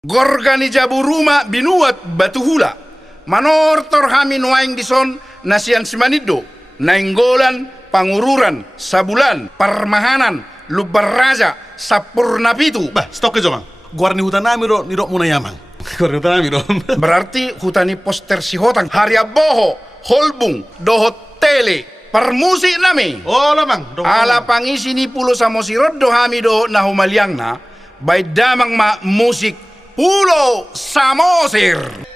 Gorgani jabu rumah binuat batu hula. Manortor hami nuaing dison nasian simanido. Nainggolan, pangururan, sabulan, parmahanan, lubar raja, sapurna pitu. Bah, stok ke jomang. Guarni hutan nami niro muna yamang. Guarni hutan nami Berarti hutani poster si hotang haria boho, holbung, dohot tele. Permusik nami. Oh lamang. Ala pangisi ni pulo samosirod do hami do nahumaliang na. Bay damang ma musik Pulo Samosir.